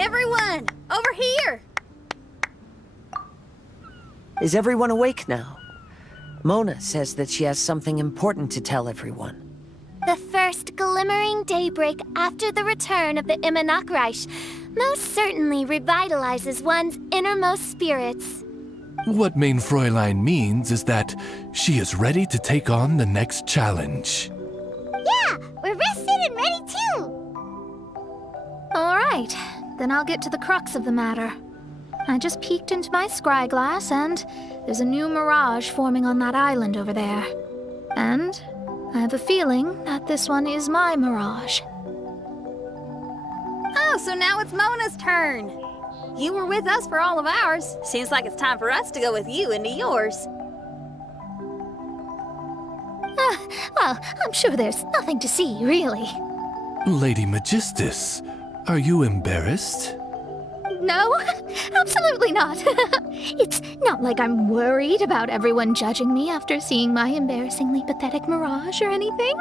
Everyone, over here! Is everyone awake now? Mona says that she has something important to tell everyone. The first glimmering daybreak after the return of the Immanakreich most certainly revitalizes one's innermost spirits. What Main Fräulein means is that she is ready to take on the next challenge. Yeah, we're rested and ready too! Alright, then I'll get to the crux of the matter. I just peeked into my scry glass and there's a new mirage forming on that island over there. And I have a feeling that this one is my mirage. Oh, so now it's Mona's turn. You were with us for all of ours. Seems like it's time for us to go with you into yours. Well, I'm sure there's nothing to see, really. Lady Magistus, are you embarrassed? No, absolutely not. It's not like I'm worried about everyone judging me after seeing my embarrassingly pathetic mirage or anything.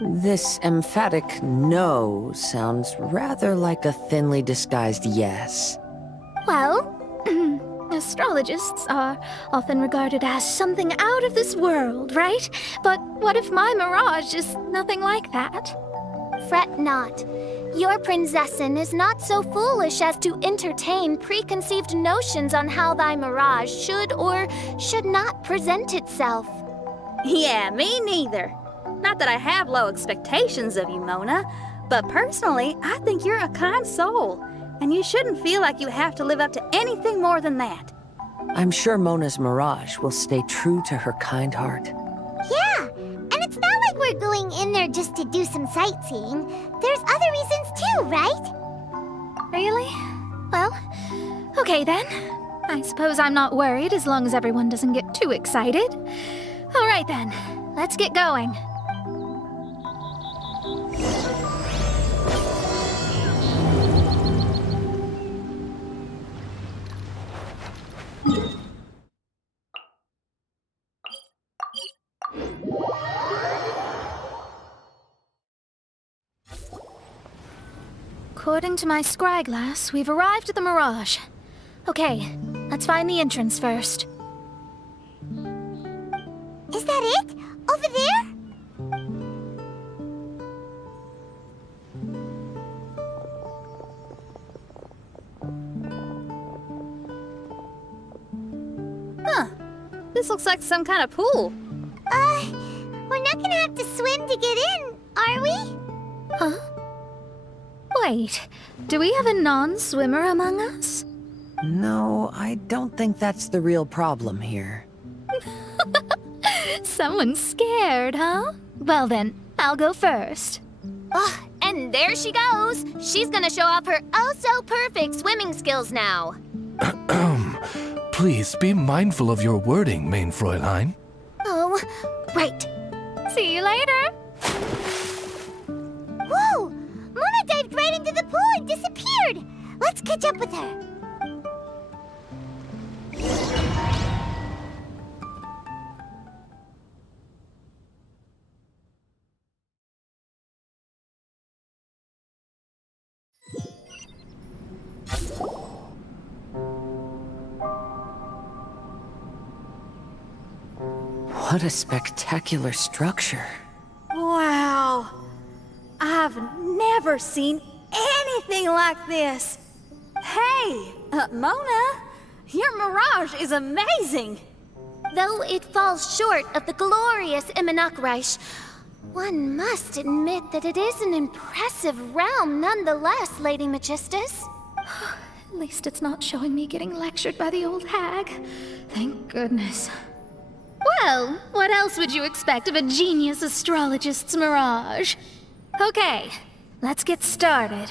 This emphatic no sounds rather like a thinly disguised yes. Well, astrologists are often regarded as something out of this world, right? But what if my mirage is nothing like that? Fret not. Your prinzessin is not so foolish as to entertain preconceived notions on how thy mirage should or should not present itself. Yeah, me neither. Not that I have low expectations of you, Mona, but personally, I think you're a kind soul, and you shouldn't feel like you have to live up to anything more than that. I'm sure Mona's mirage will stay true to her kind heart. Yeah, and it's not like we're going in there just to do some sightseeing. There's other reasons too, right? Really? Well, okay then. I suppose I'm not worried as long as everyone doesn't get too excited. All right then, let's get going. According to my scry glass, we've arrived at the Mirage. Okay, let's find the entrance first. Is that it? Over there? Huh. This looks like some kind of pool. We're not gonna have to swim to get in, are we? Huh? Wait, do we have a non-swimmer among us? No, I don't think that's the real problem here. Someone's scared, huh? Well then, I'll go first. Oh, and there she goes. She's gonna show off her oh-so-perfect swimming skills now. Please be mindful of your wording, Main Fräulein. Oh, right. See you later. Whoa! Mona dived right into the pool and disappeared. Let's catch up with her. What a spectacular structure. Wow. I've never seen anything like this. Hey, Mona, your mirage is amazing. Though it falls short of the glorious Immanakreich, one must admit that it is an impressive realm nonetheless, Lady Magistus. At least it's not showing me getting lectured by the old hag. Thank goodness. Well, what else would you expect of a genius astrologist's mirage? Okay, let's get started.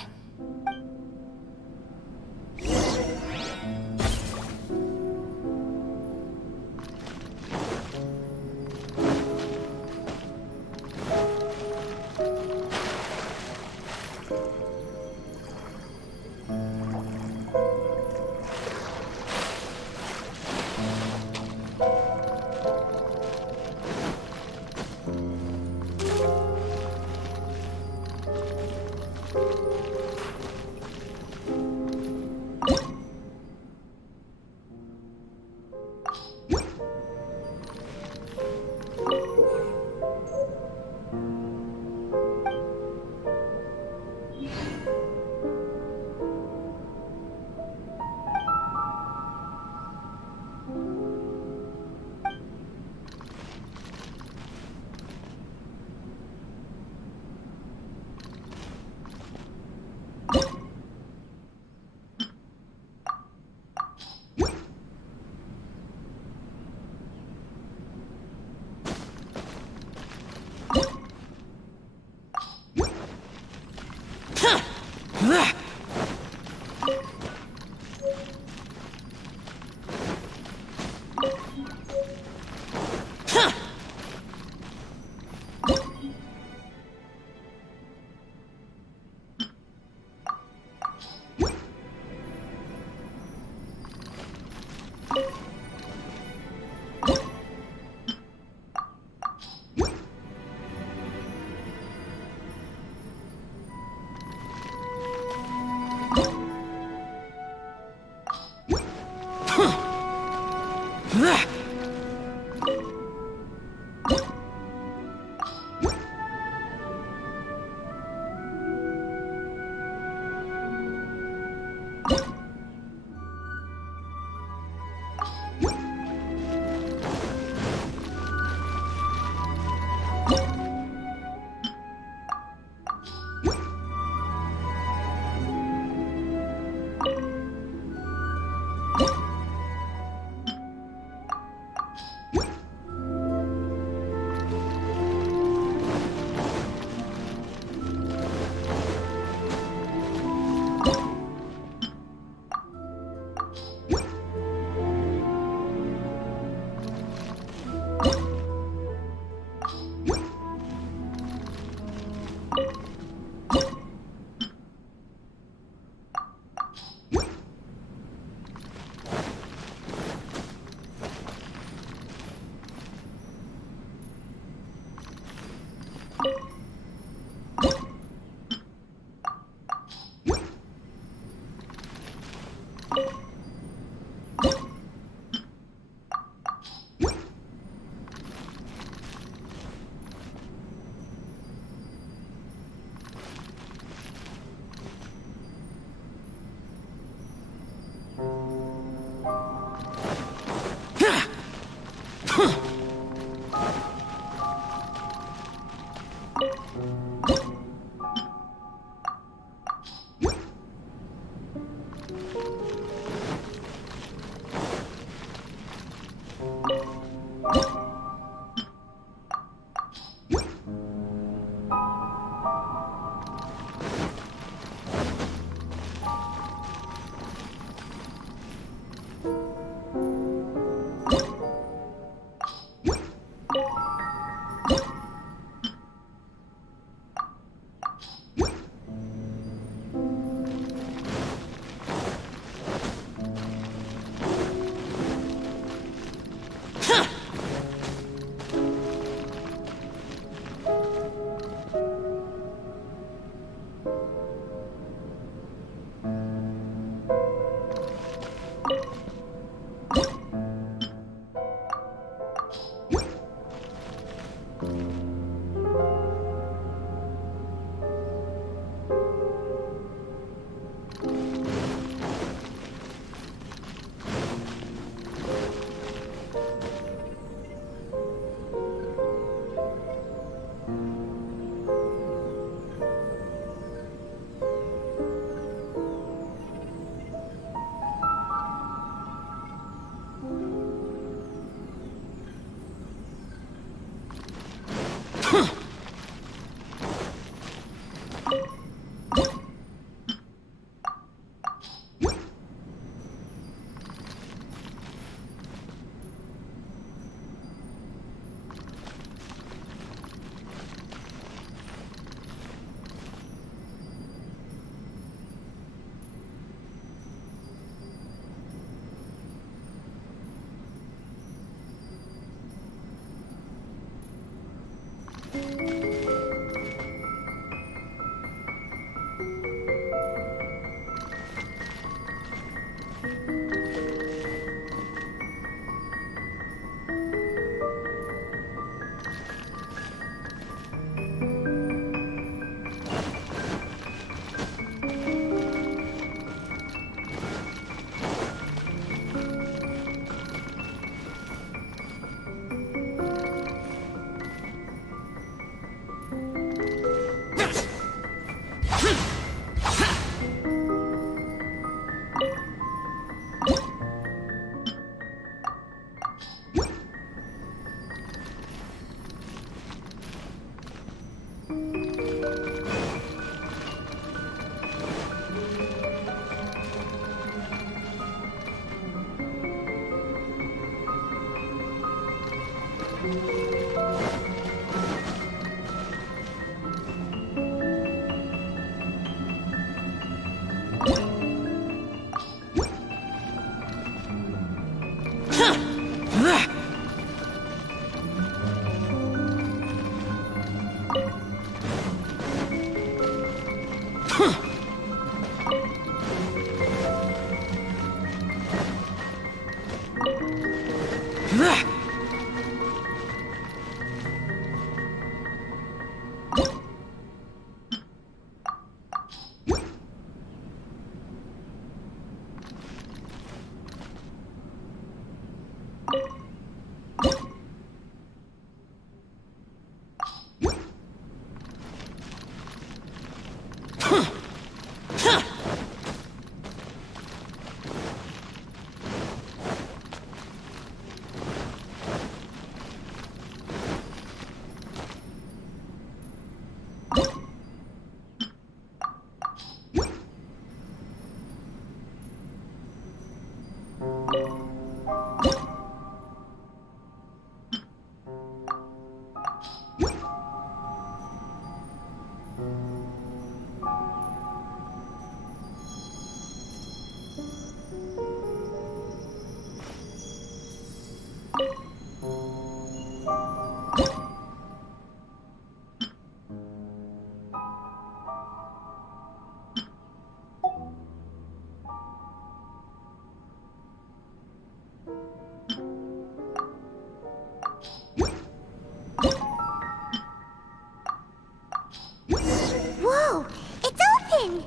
Whoa! It's open!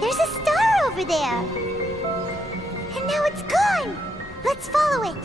There's a star over there. And now it's gone. Let's follow it.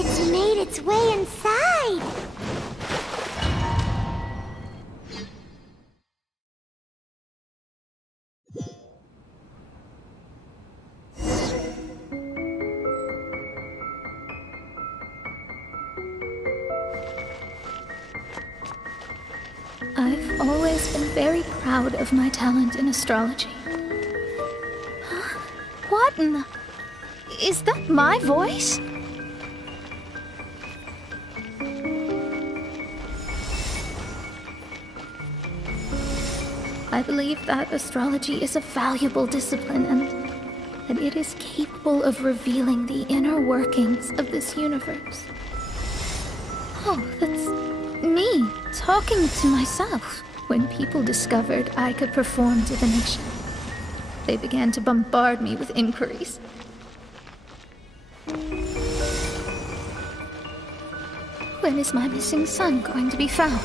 It's made made its way inside. I've always been very proud of my talent in astrology. What in the... Is that my voice? I believe that astrology is a valuable discipline and that it is capable of revealing the inner workings of this universe. Oh, that's me talking to myself. When people discovered I could perform divination, they began to bombard me with inquiries. When is my missing son going to be found?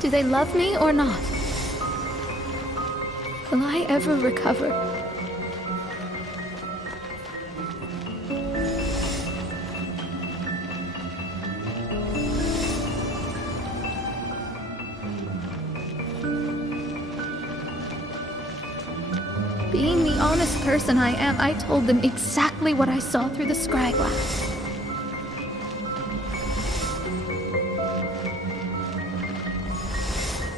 Do they love me or not? Will I ever recover? Being the honest person I am, I told them exactly what I saw through the scryglass.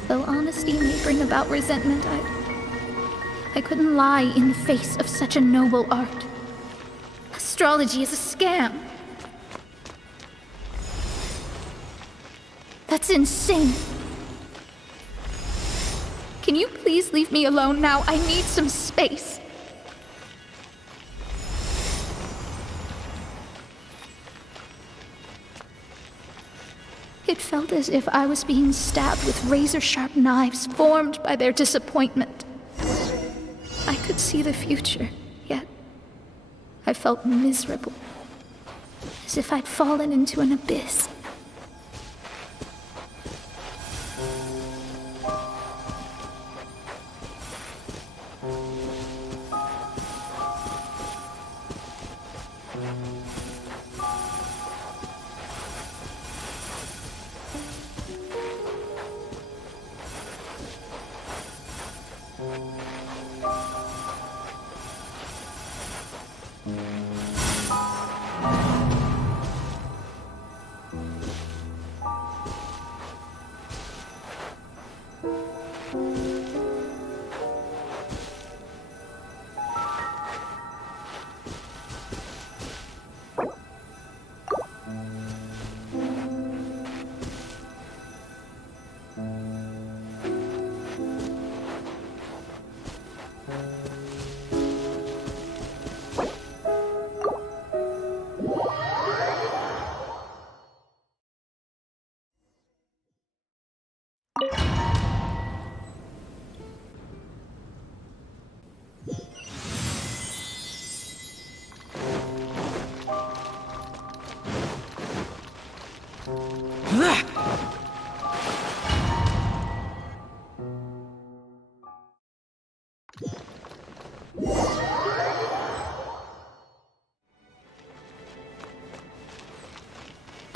Though honesty may bring about resentment, I couldn't lie in the face of such a noble art. Astrology is a scam. That's insane. Can you please leave me alone now? I need some space. It felt as if I was being stabbed with razor-sharp knives formed by their disappointment. I could see the future, yet I felt miserable, as if I'd fallen into an abyss.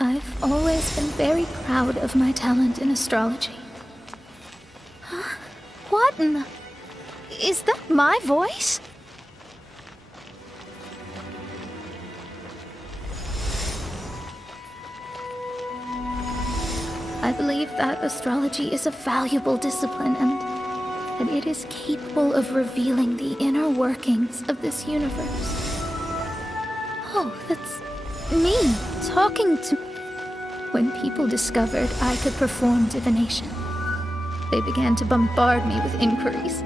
I've always been very proud of my talent in astrology. Huh? What in the... Is that my voice? I believe that astrology is a valuable discipline and that it is capable of revealing the inner workings of this universe. Oh, that's me talking to... When people discovered I could perform divination, they began to bombard me with inquiries.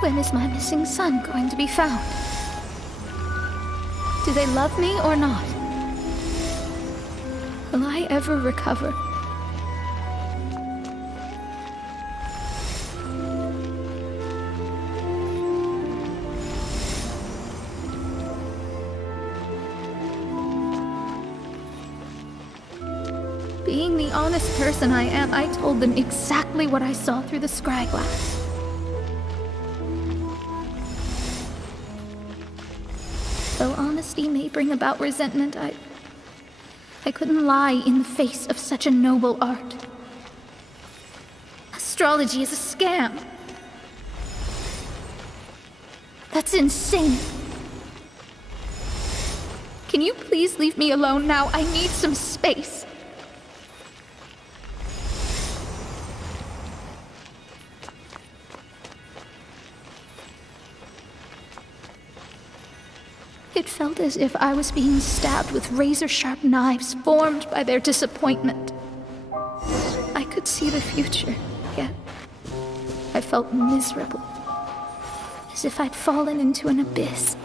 When is my missing son going to be found? Do they love me or not? Will I ever recover? Being the honest person I am, I told them exactly what I saw through the scryglass. honesty may bring about resentment, I couldn't lie in the face of such a noble art. Astrology is a scam. That's insane. Can you please leave me alone now? I need some space. It felt as if I was being stabbed with razor-sharp knives formed by their disappointment. I could see the future, yet I felt miserable, as if I'd fallen into an abyss.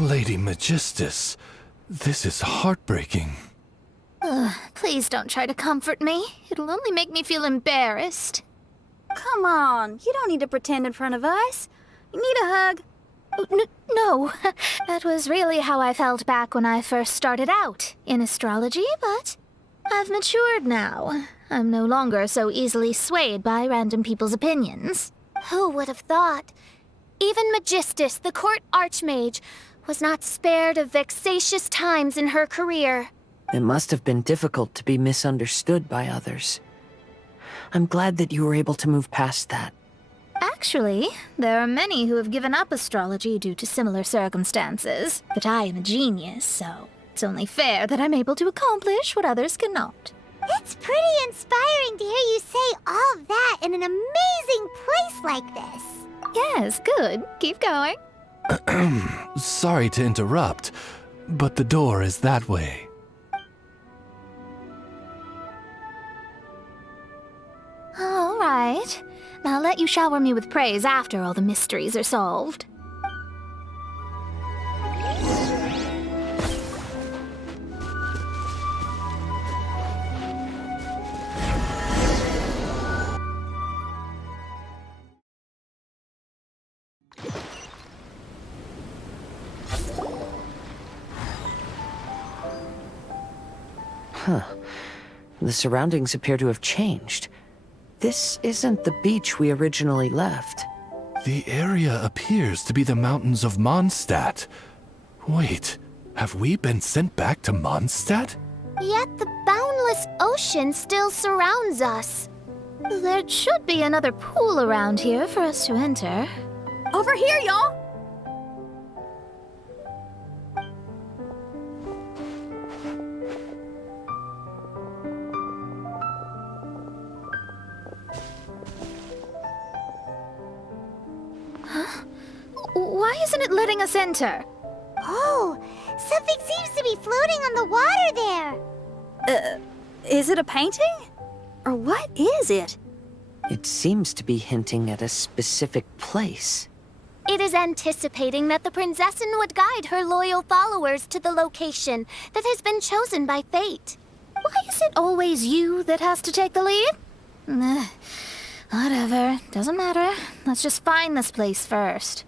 Lady Magistus, this is heartbreaking. Please don't try to comfort me. It'll only make me feel embarrassed. Come on, you don't need to pretend in front of us. You need a hug. No, that was really how I felt back when I first started out in astrology, but I've matured now. I'm no longer so easily swayed by random people's opinions. Who would have thought? Even Magistus, the court archmage, was not spared of vexatious times in her career. It must have been difficult to be misunderstood by others. I'm glad that you were able to move past that. Actually, there are many who have given up astrology due to similar circumstances. But I am a genius, so it's only fair that I'm able to accomplish what others cannot. It's pretty inspiring to hear you say all that in an amazing place like this. Yes, good. Keep going. Sorry to interrupt, but the door is that way. All right. I'll let you shower me with praise after all the mysteries are solved. The surroundings appear to have changed. This isn't the beach we originally left. The area appears to be the mountains of Mondstadt. Wait, have we been sent back to Mondstadt? Yet the boundless ocean still surrounds us. There should be another pool around here for us to enter. Over here, y'all! Why isn't it letting us enter? Oh, something seems to be floating on the water there. Is it a painting? Or what is it? It seems to be hinting at a specific place. It is anticipating that the Princessin would guide her loyal followers to the location that has been chosen by fate. Why is it always you that has to take the lead? Whatever, doesn't matter. Let's just find this place first.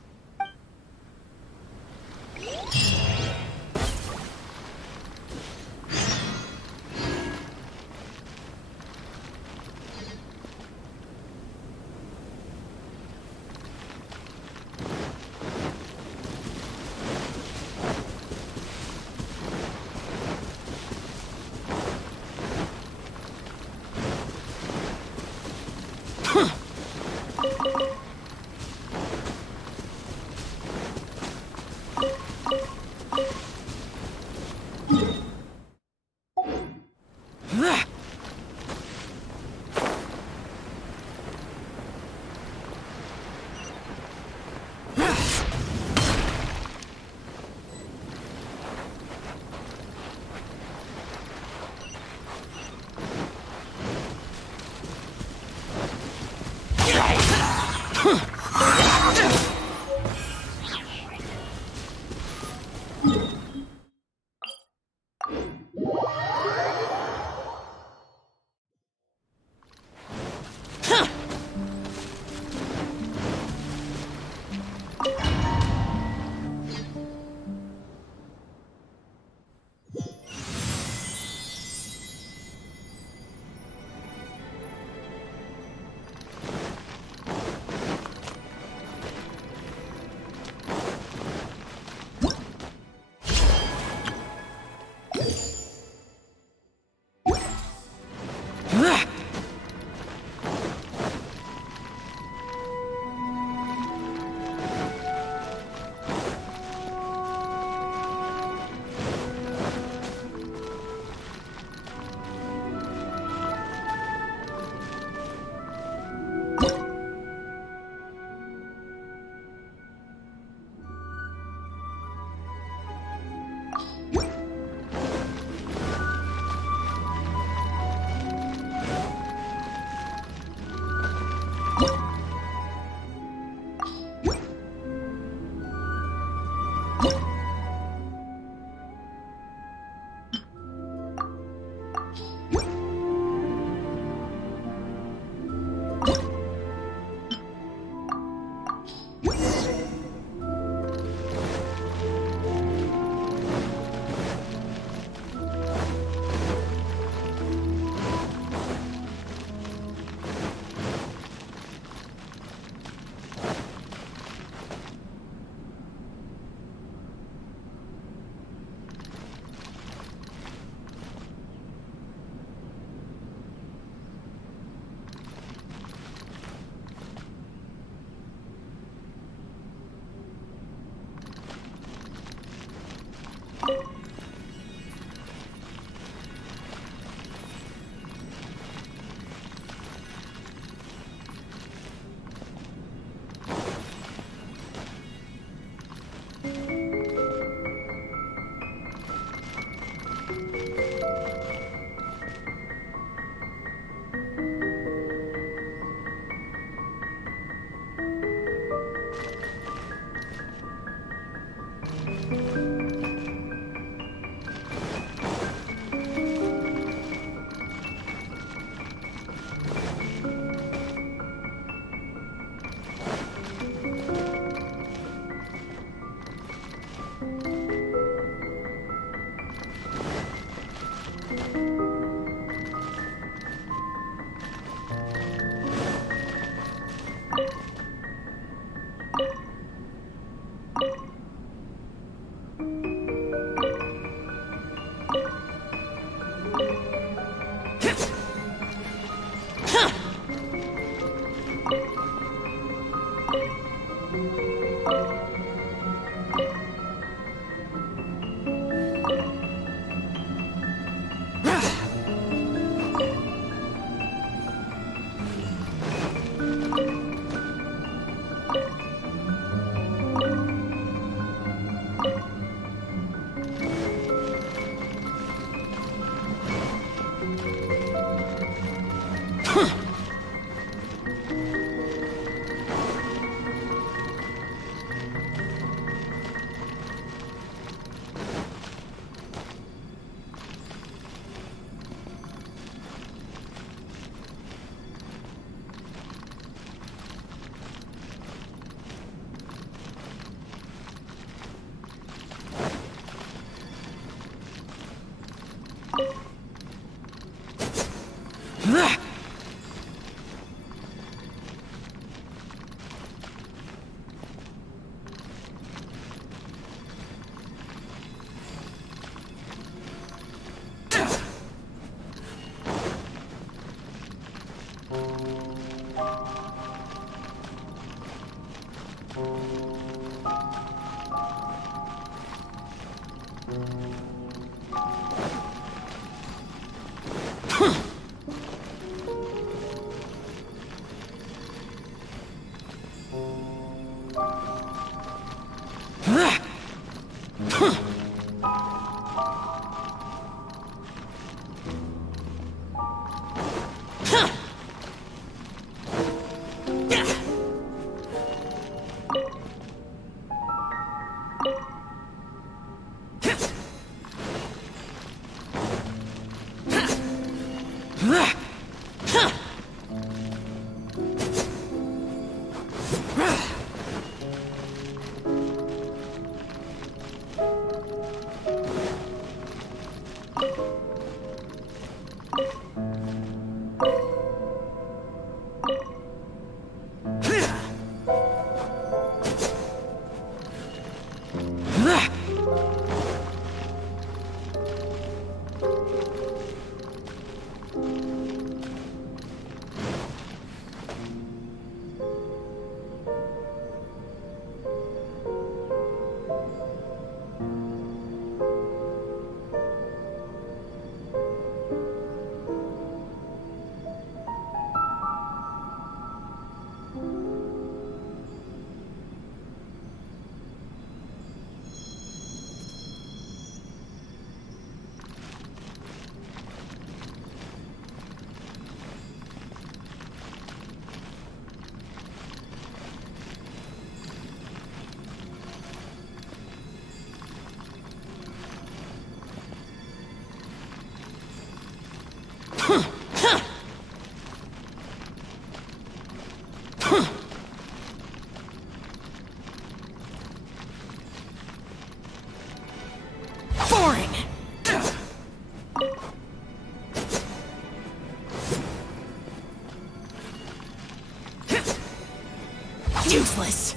Useless.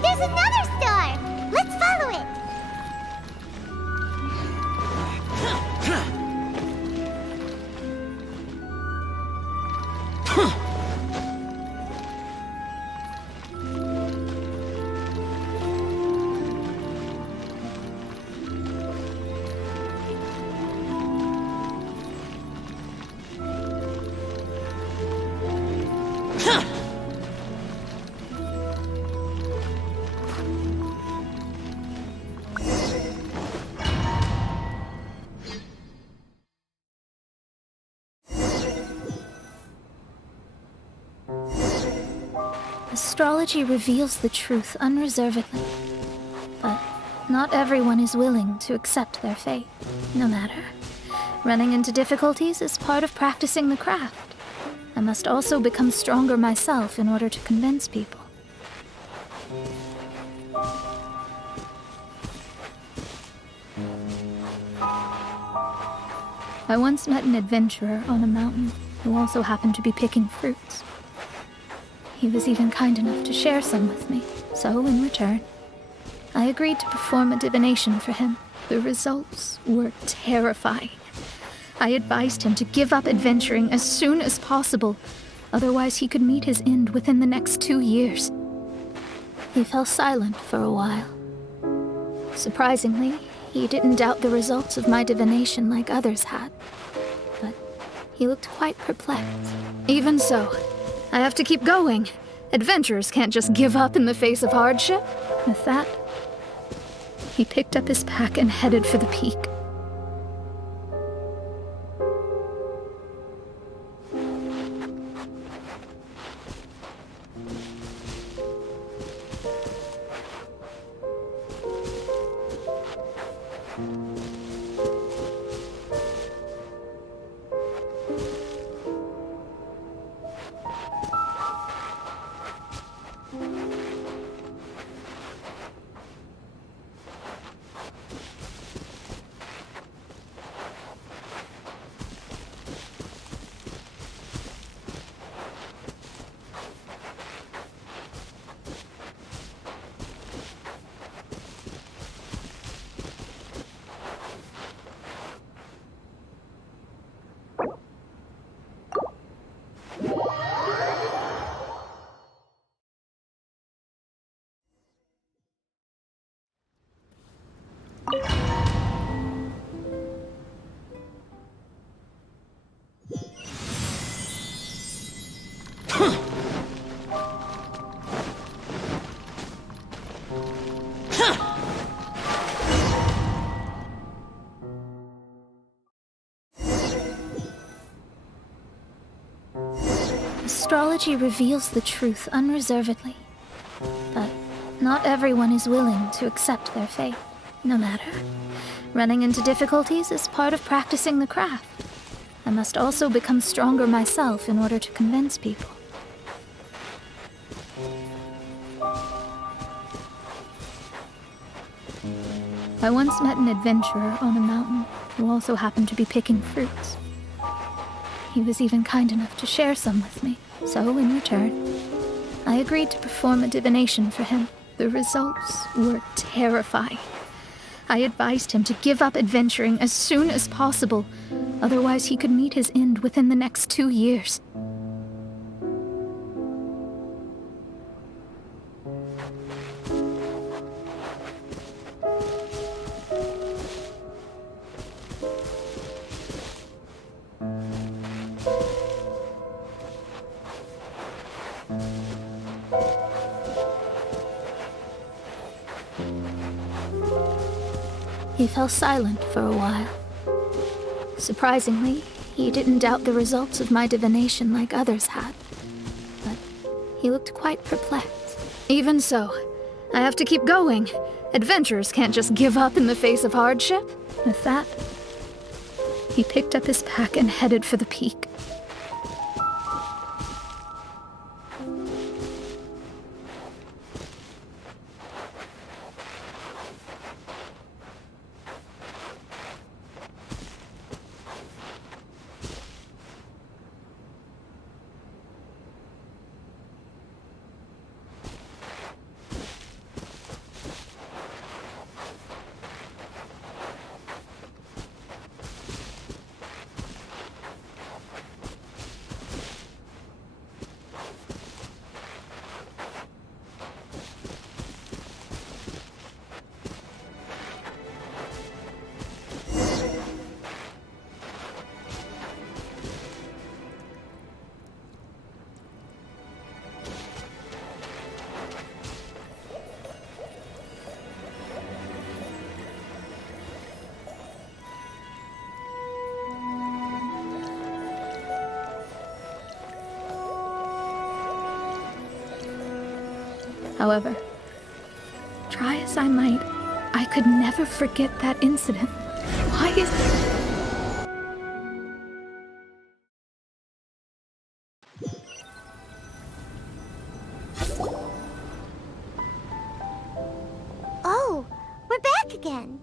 There's another star! Let's follow it! Astrology reveals the truth unreservedly, but not everyone is willing to accept their fate, no matter. Running into difficulties is part of practicing the craft. I must also become stronger myself in order to convince people. I once met an adventurer on a mountain who also happened to be picking fruits. He was even kind enough to share some with me, so in return, I agreed to perform a divination for him. The results were terrifying. I advised him to give up adventuring as soon as possible, otherwise he could meet his end within the next 2 years. He fell silent for a while. Surprisingly, he didn't doubt the results of my divination like others had, but he looked quite perplexed. Even so, I have to keep going. Adventurers can't just give up in the face of hardship. With that, he picked up his pack and headed for the peak. Astrology reveals the truth unreservedly, but not everyone is willing to accept their fate. No matter. Running into difficulties is part of practicing the craft. I must also become stronger myself in order to convince people. I once met an adventurer on a mountain who also happened to be picking fruits. He was even kind enough to share some with me, so in return, I agreed to perform a divination for him. The results were terrifying. I advised him to give up adventuring as soon as possible, otherwise he could meet his end within the next 2 years. He fell silent for a while. Surprisingly, he didn't doubt the results of my divination like others had, but he looked quite perplexed. Even so, I have to keep going. Adventurers can't just give up in the face of hardship. With that, he picked up his pack and headed for the peak. However, try as I might, I could never forget that incident. Why is... Oh, we're back again.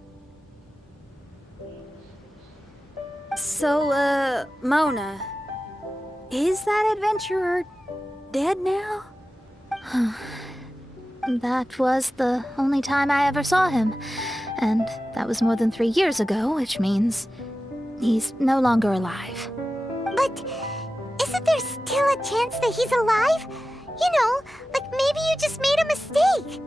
So So, Mona, is that adventurer dead now? That was the only time I ever saw him, and that was more than 3 years ago, which means he's no longer alive. But isn't there still a chance that he's alive? You know, like maybe you just made a mistake.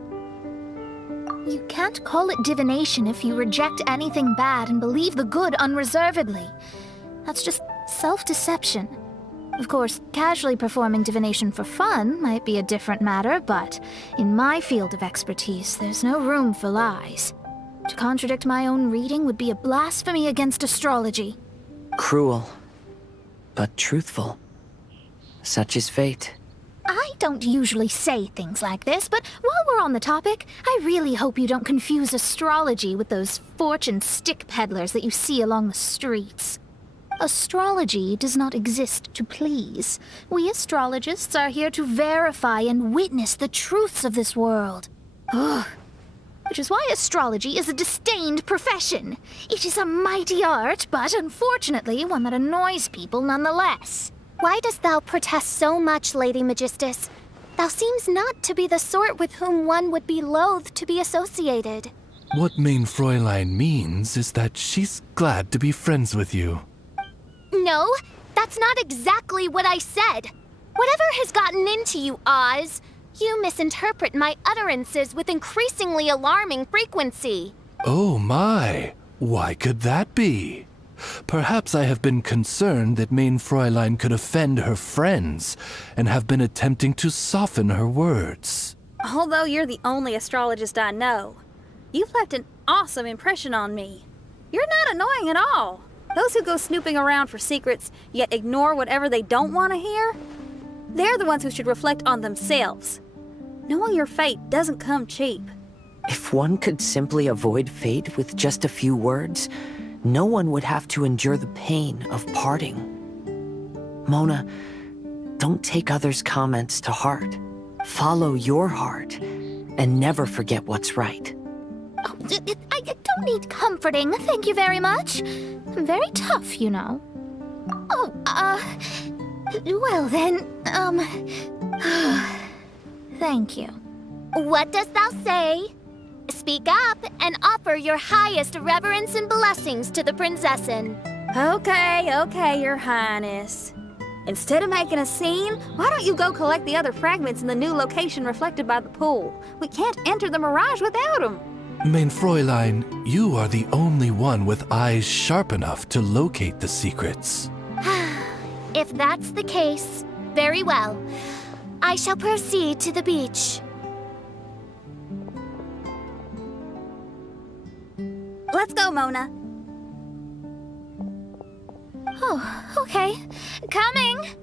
You can't call it divination if you reject anything bad and believe the good unreservedly. That's just self-deception. Of course, casually performing divination for fun might be a different matter, but in my field of expertise, there's no room for lies. To contradict my own reading would be a blasphemy against astrology. Cruel, but truthful. Such is fate. I don't usually say things like this, but while we're on the topic, I really hope you don't confuse astrology with those fortune stick peddlers that you see along the streets. Astrology does not exist to please. We astrologists are here to verify and witness the truths of this world. Ugh. Which is why astrology is a disdained profession. It is a mighty art, but unfortunately one that annoys people nonetheless. Why dost thou protest so much, Lady Magistus? Thou seems not to be the sort with whom one would be loath to be associated. What Mein Fräulein means is that she's glad to be friends with you. No, that's not exactly what I said. Whatever has gotten into you, Oz, you misinterpret my utterances with increasingly alarming frequency. Oh my, why could that be? Perhaps I have been concerned that Mein Fräulein could offend her friends and have been attempting to soften her words. Although you're the only astrologist I know, you've left an awesome impression on me. You're not annoying at all. Those who go snooping around for secrets, yet ignore whatever they don't want to hear, they're the ones who should reflect on themselves. Knowing your fate doesn't come cheap. If one could simply avoid fate with just a few words, no one would have to endure the pain of parting. Mona, don't take others' comments to heart. Follow your heart, and never forget what's right. Oh, I don't need comforting, thank you very much. I'm very tough, you know. Oh, well then, thank you. What dost thou say? Speak up and offer your highest reverence and blessings to the prinzessin. Okay, Your Highness. Instead of making a scene, why don't you go collect the other fragments in the new location reflected by the pool? We can't enter the mirage without them. Mein Fräulein, you are the only one with eyes sharp enough to locate the secrets. If that's the case, very well. I shall proceed to the beach. Let's go, Mona. Oh, okay. Coming!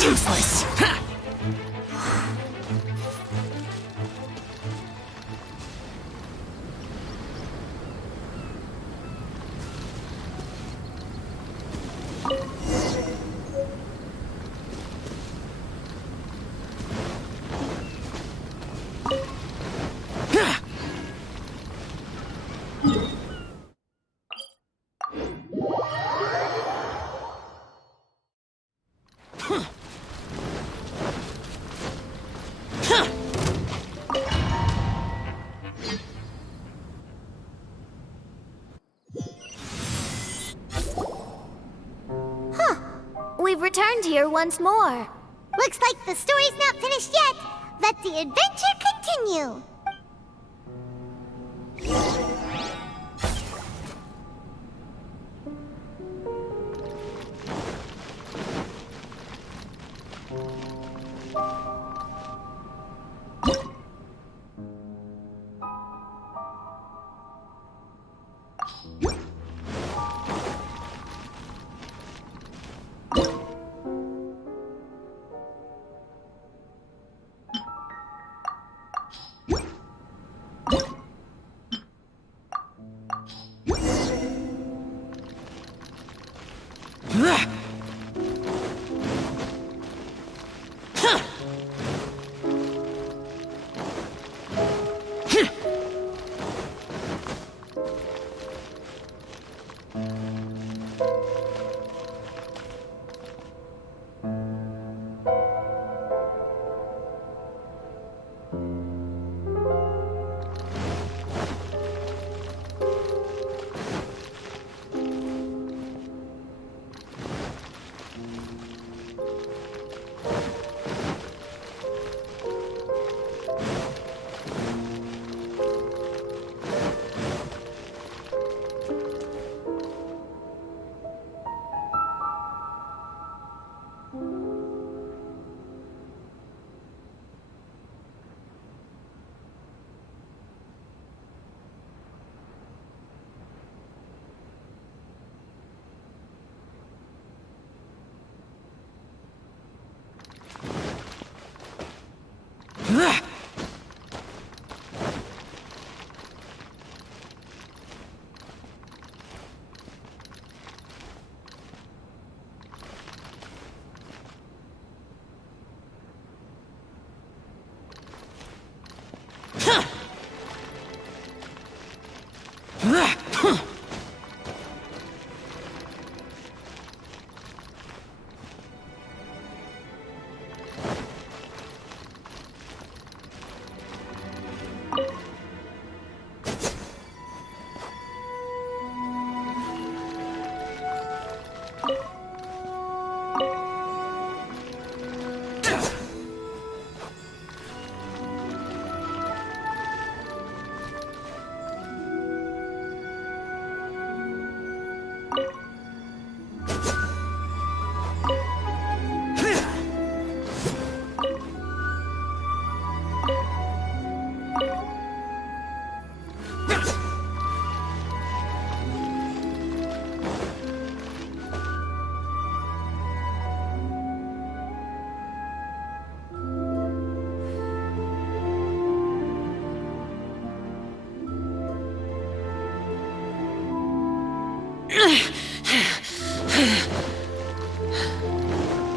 Useless! We've returned here once more. Looks like the story's not finished yet. Let the adventure continue. continue.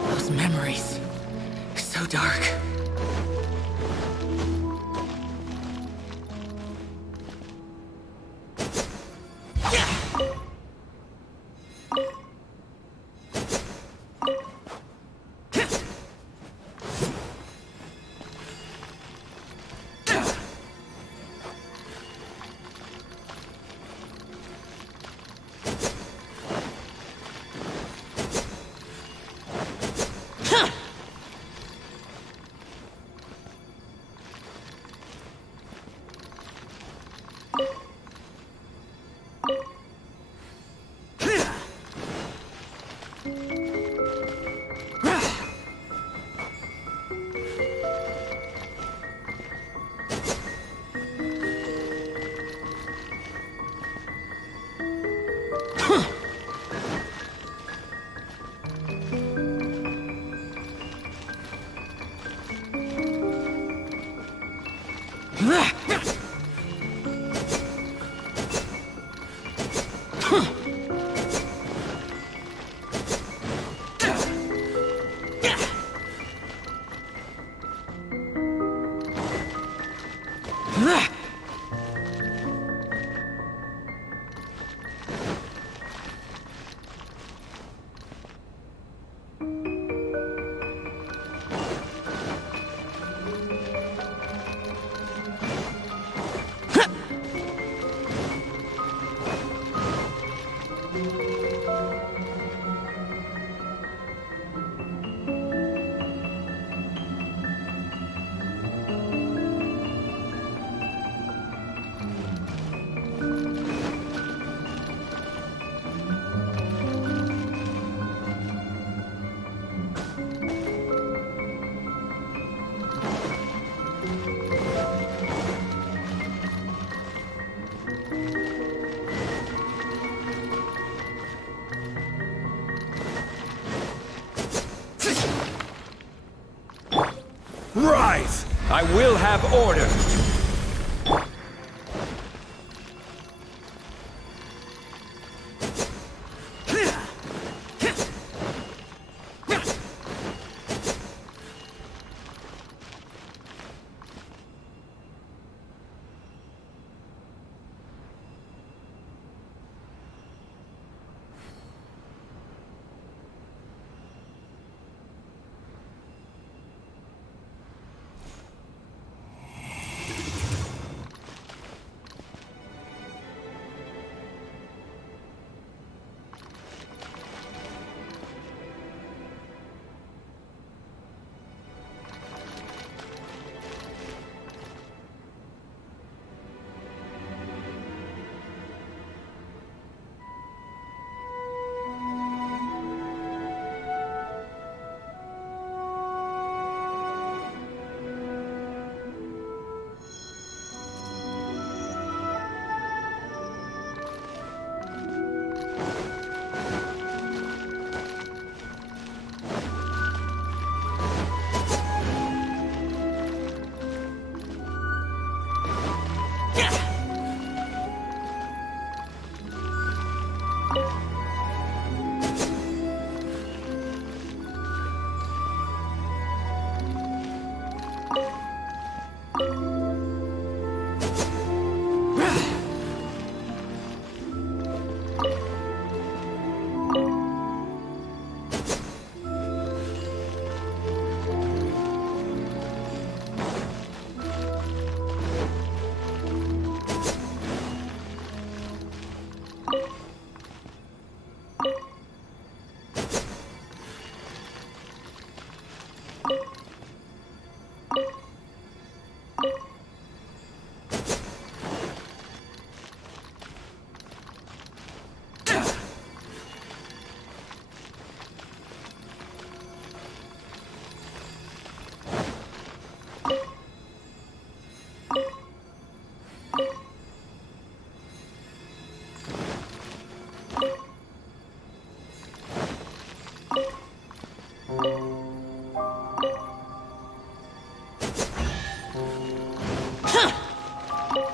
Those memories. So dark. Rise! I will have order!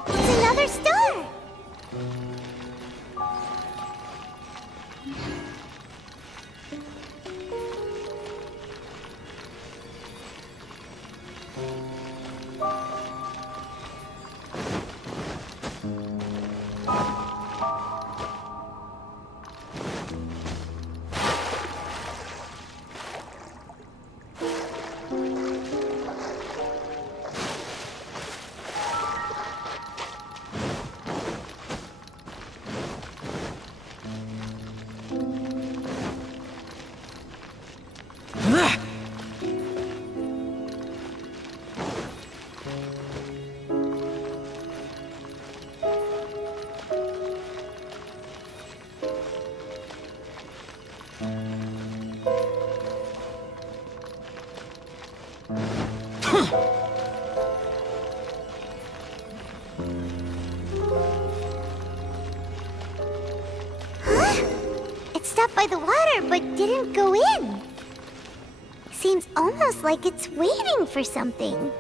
It's another star! It stopped by the water, but didn't go in. Seems almost like it's waiting for something.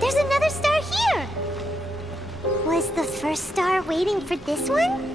There's another star here! Was the first star waiting for this one?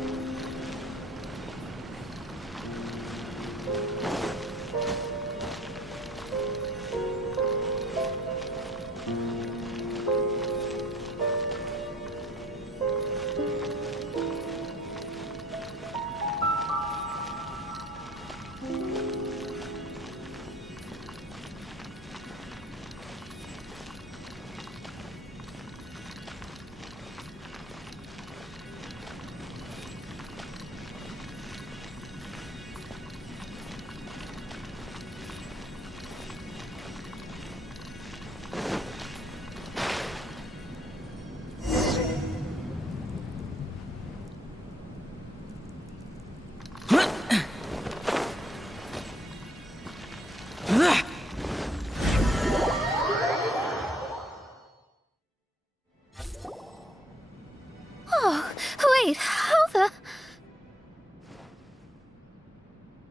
Wait, how the...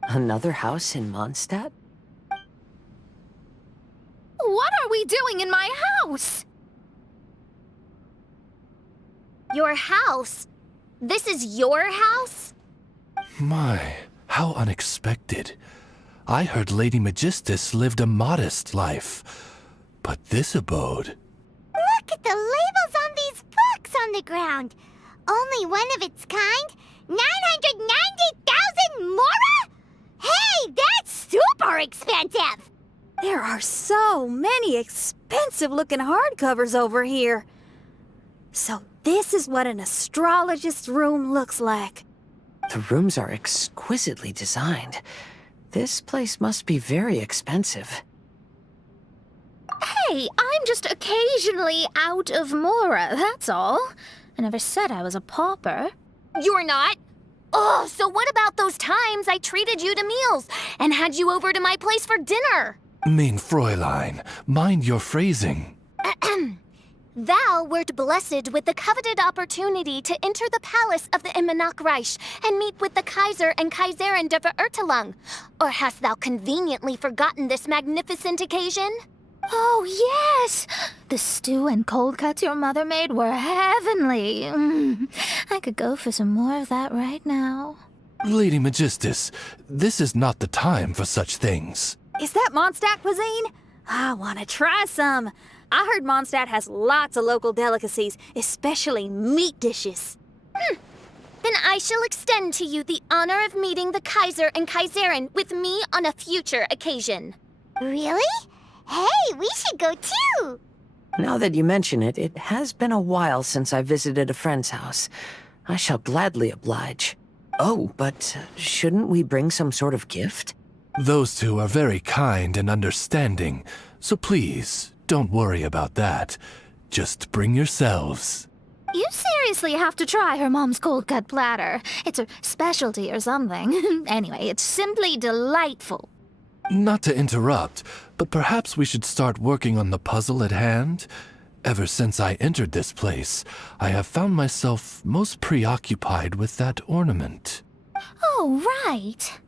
Another house in Mondstadt? What are we doing in my house? Your house? This is your house? My, how unexpected. I heard Lady Magistus lived a modest life, but this abode... Look at the labels on these books on the ground. Only one of its kind? 990,000 mora? Hey, that's super expensive! There are so many expensive-looking hardcovers over here. So this is what an astrologist's room looks like. The rooms are exquisitely designed. This place must be very expensive. Hey, I'm just occasionally out of mora, that's all. I never said I was a pauper. You're not? Oh, so what about those times I treated you to meals and had you over to my place for dinner? Mein Fräulein, mind your phrasing. Thou wert blessed with the coveted opportunity to enter the palace of the Immonach and meet with the Kaiser and Kaiserin der Verurteilung. Or hast thou conveniently forgotten this magnificent occasion? Oh, yes! The stew and cold cuts your mother made were heavenly. I could go for some more of that right now. Lady Magistus, this is not the time for such things. Is that Mondstadt cuisine? I want to try some. I heard Mondstadt has lots of local delicacies, especially meat dishes. Then I shall extend to you the honor of meeting the Kaiser and Kaiserin with me on a future occasion. Really? Hey, we should go too! Now that you mention it, it has been a while since I visited a friend's house. I shall gladly oblige. Oh, but shouldn't we bring some sort of gift? Those two are very kind and understanding, so please, don't worry about that. Just bring yourselves. You seriously have to try her mom's cold cut platter. It's her specialty or something. Anyway, it's simply delightful. Not to interrupt, but perhaps we should start working on the puzzle at hand? Ever since I entered this place, I have found myself most preoccupied with that ornament. Oh, right.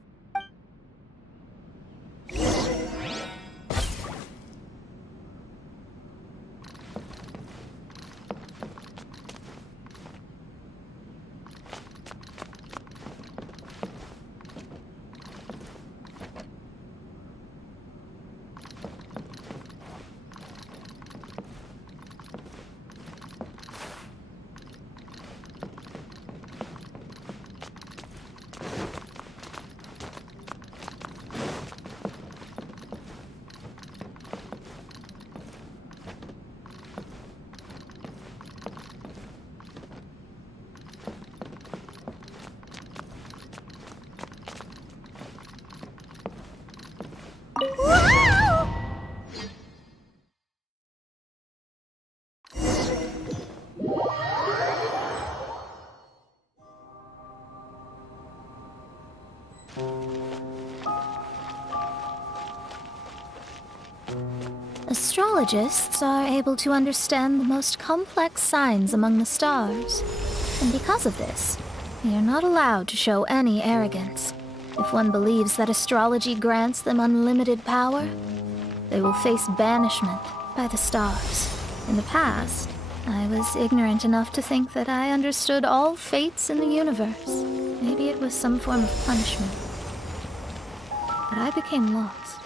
Astrologists are able to understand the most complex signs among the stars. And because of this, they are not allowed to show any arrogance. If one believes that astrology grants them unlimited power, they will face banishment by the stars. In the past, I was ignorant enough to think that I understood all fates in the universe. Maybe it was some form of punishment. But I became lost.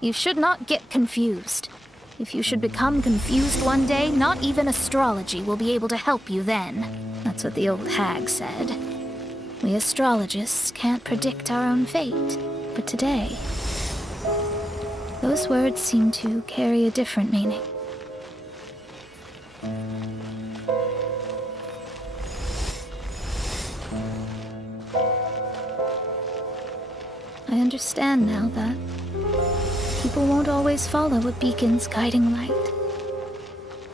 You should not get confused. If you should become confused one day, not even astrology will be able to help you then. That's what the old hag said. We astrologists can't predict our own fate. But today, those words seem to carry a different meaning. I understand now that people won't always follow a beacon's guiding light.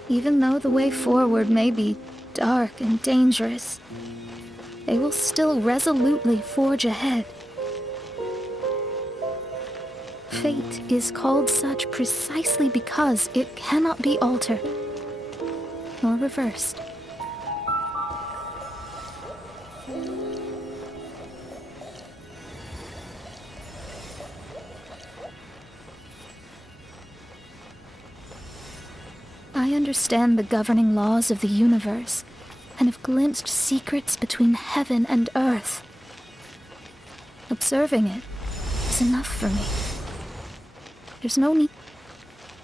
Even though the way forward may be dark and dangerous, they will still resolutely forge ahead. Fate is called such precisely because it cannot be altered nor reversed. I understand the governing laws of the universe, and have glimpsed secrets between heaven and earth. Observing it is enough for me.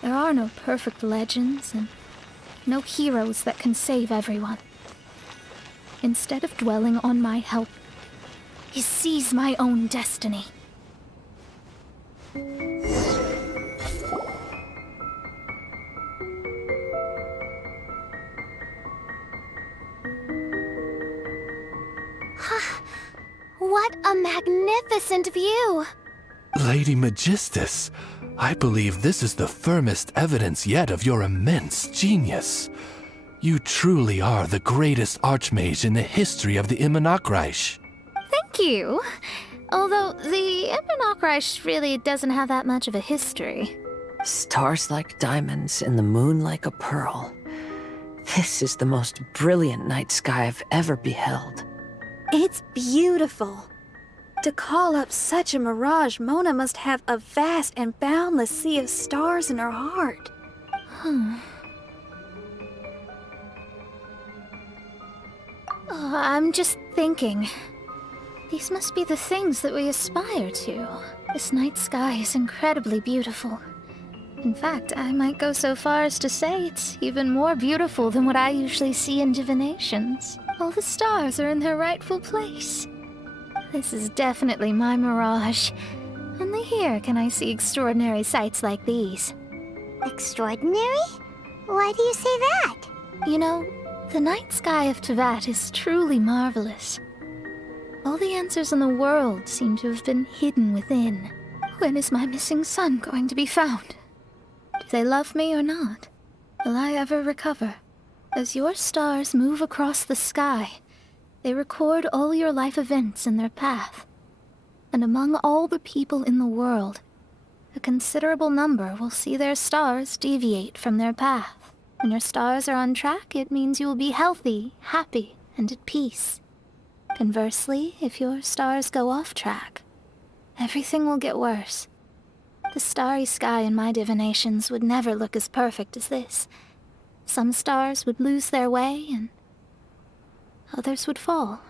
There are no perfect legends, and no heroes that can save everyone. Instead of dwelling on my help, I seize my own destiny. What a magnificent view! Lady Magistus, I believe this is the firmest evidence yet of your immense genius. You truly are the greatest archmage in the history of the Immonach. Thank you. Although the Immonach really doesn't have that much of a history. Stars like diamonds and the moon like a pearl. This is the most brilliant night sky I've ever beheld. It's beautiful. To call up such a mirage, Mona must have a vast and boundless sea of stars in her heart. I'm just thinking. These must be the things that we aspire to. This night sky is incredibly beautiful. In fact, I might go so far as to say it's even more beautiful than what I usually see in divinations. All the stars are in their rightful place. This is definitely my mirage. Only here can I see extraordinary sights like these. Extraordinary? Why do you say that? You know, the night sky of Tevat is truly marvelous. All the answers in the world seem to have been hidden within. When is my missing son going to be found? Do they love me or not? Will I ever recover? As your stars move across the sky, they record all your life events in their path. And among all the people in the world, a considerable number will see their stars deviate from their path. When your stars are on track, it means you will be healthy, happy, and at peace. Conversely, if your stars go off track, everything will get worse. The starry sky in my divinations would never look as perfect as this. Some stars would lose their way, and others would fall.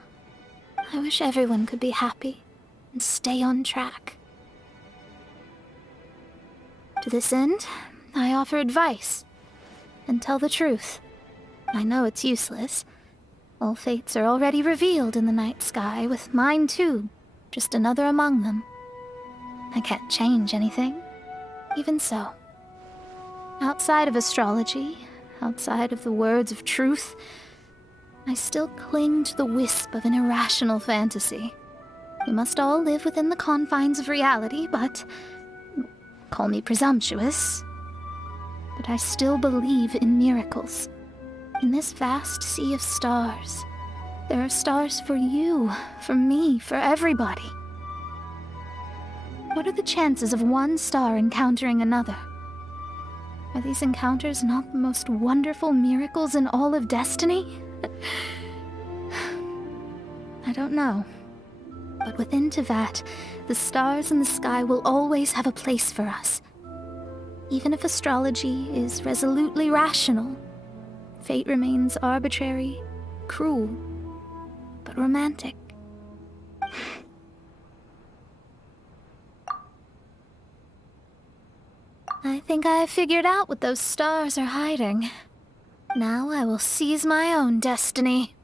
I wish everyone could be happy and stay on track. To this end, I offer advice and tell the truth. I know it's useless. All fates are already revealed in the night sky, with mine too, just another among them. I can't change anything. Even so, outside of astrology, outside of the words of truth, I still cling to the wisp of an irrational fantasy. We must all live within the confines of reality, but call me presumptuous. But I still believe in miracles. In this vast sea of stars, there are stars for you, for me, for everybody. What are the chances of one star encountering another? Are these encounters not the most wonderful miracles in all of destiny? I don't know. But within Tevat, the stars in the sky will always have a place for us. Even if astrology is resolutely rational, fate remains arbitrary, cruel, but romantic. I think I have figured out what those stars are hiding. Now I will seize my own destiny.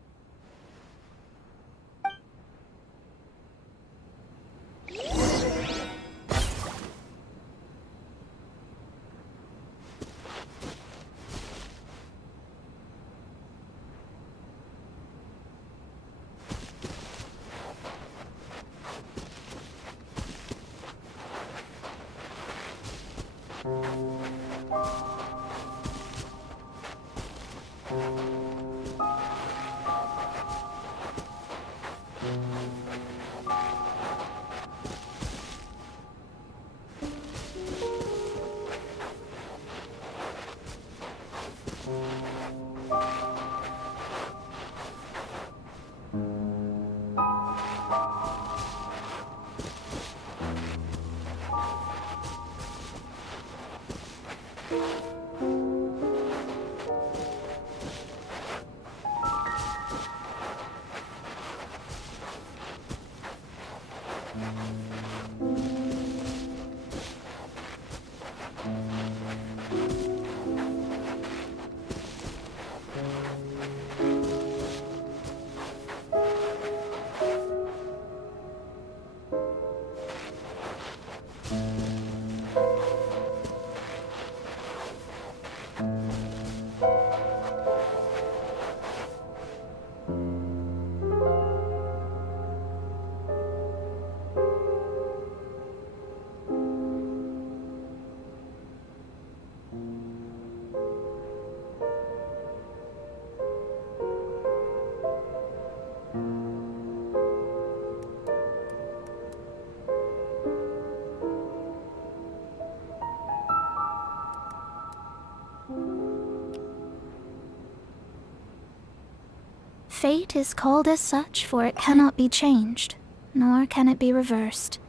fate is called as such, for it cannot be changed, nor can it be reversed.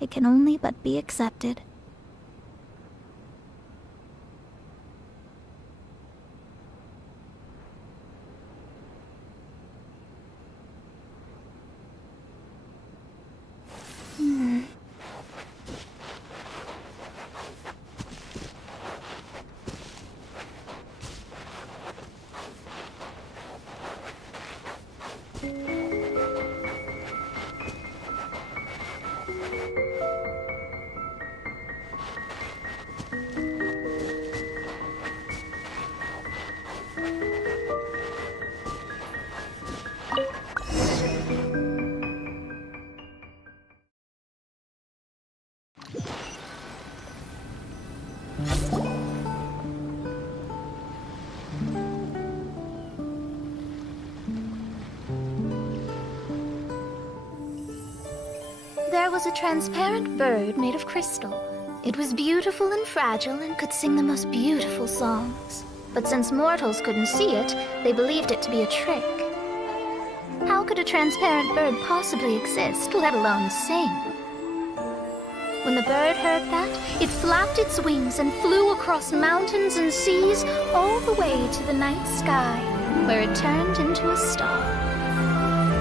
It can only but be accepted. There was a transparent bird made of crystal. It was beautiful and fragile and could sing the most beautiful songs. But since mortals couldn't see it, they believed it to be a trick. How could a transparent bird possibly exist, let alone sing? When the bird heard that, it flapped its wings and flew across mountains and seas all the way to the night sky, where it turned into a star.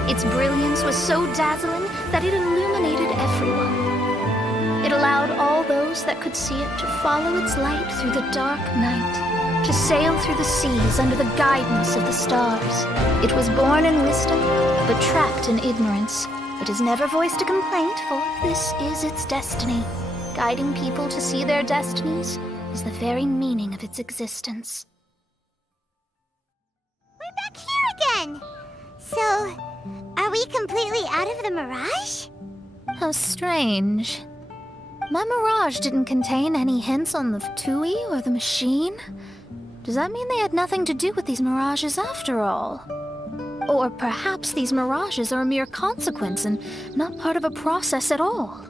Its brilliance was so dazzling that it illuminated everyone. It allowed all those that could see it to follow its light through the dark night, to sail through the seas under the guidance of the stars. It was born in wisdom, but trapped in ignorance. It has never voiced a complaint, for this is its destiny. Guiding people to see their destinies is the very meaning of its existence. We're back here again! So, are we completely out of the mirage? How strange. My mirage didn't contain any hints on the Fatui or the machine. Does that mean they had nothing to do with these mirages after all? Or perhaps these mirages are a mere consequence and not part of a process at all?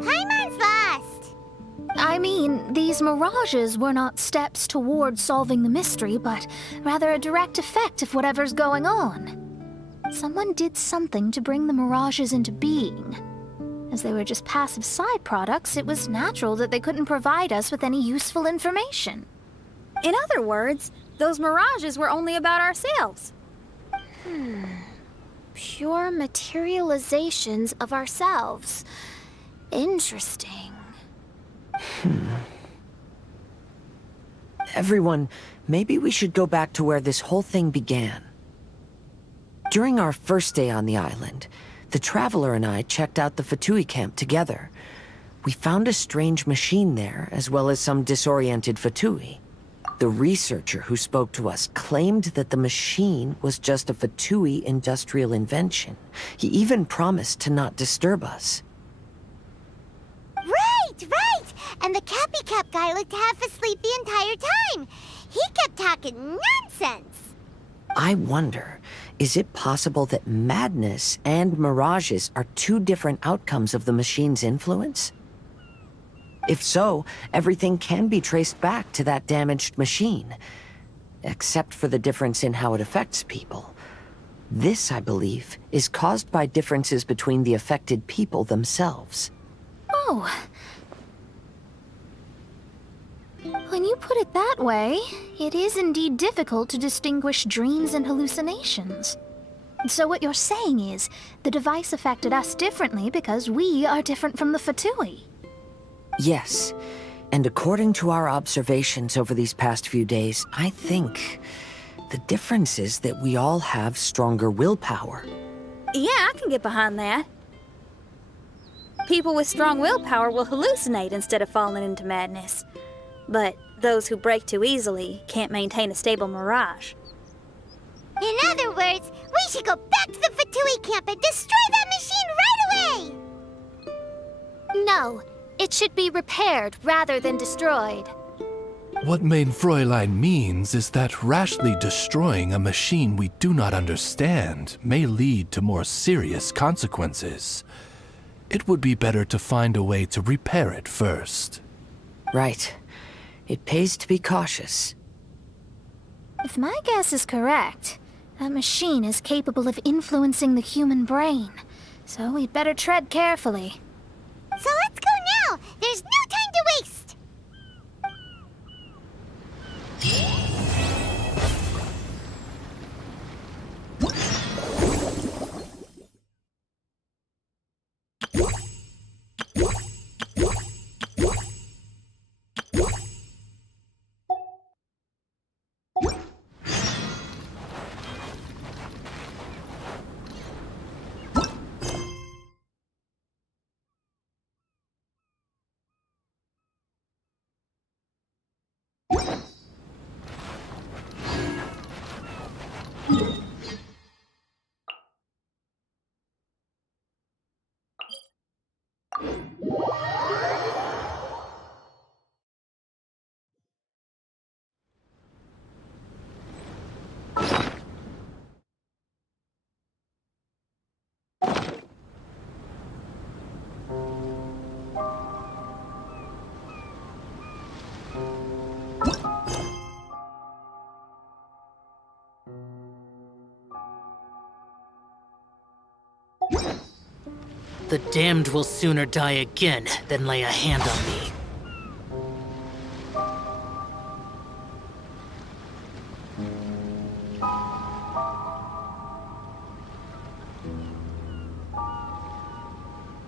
Paimon's lost! I mean, these mirages were not steps toward solving the mystery, but rather a direct effect of whatever's going on. Someone did something to bring the mirages into being. As they were just passive side products, it was natural that they couldn't provide us with any useful information. In other words, those mirages were only about ourselves. Pure materializations of ourselves. Interesting. Everyone, maybe we should go back to where this whole thing began. During our first day on the island, the Traveler and I checked out the Fatui camp together. We found a strange machine there, as well as some disoriented Fatui. The researcher who spoke to us claimed that the machine was just a Fatui industrial invention. He even promised to not disturb us. Right! And the Cappy Cap guy looked half asleep the entire time. He kept talking nonsense. I wonder, is it possible that madness and mirages are two different outcomes of the machine's influence? If so, everything can be traced back to that damaged machine, except for the difference in how it affects people. This, I believe, is caused by differences between the affected people themselves. Oh. When you put it that way, it is indeed difficult to distinguish dreams and hallucinations. So what you're saying is, the device affected us differently because we are different from the Fatui. Yes, and according to our observations over these past few days, I think the difference is that we all have stronger willpower. Yeah, I can get behind that. People with strong willpower will hallucinate instead of falling into madness. But those who break too easily can't maintain a stable mirage. In other words, we should go back to the Fatui camp and destroy that machine right away! No, it should be repaired rather than destroyed. What Main Fräulein means is that rashly destroying a machine we do not understand may lead to more serious consequences. It would be better to find a way to repair it first. Right. It pays to be cautious. If my guess is correct, that machine is capable of influencing the human brain. So we'd better tread carefully. So let's go now! There's no time to waste! The damned will sooner die again than lay a hand on me.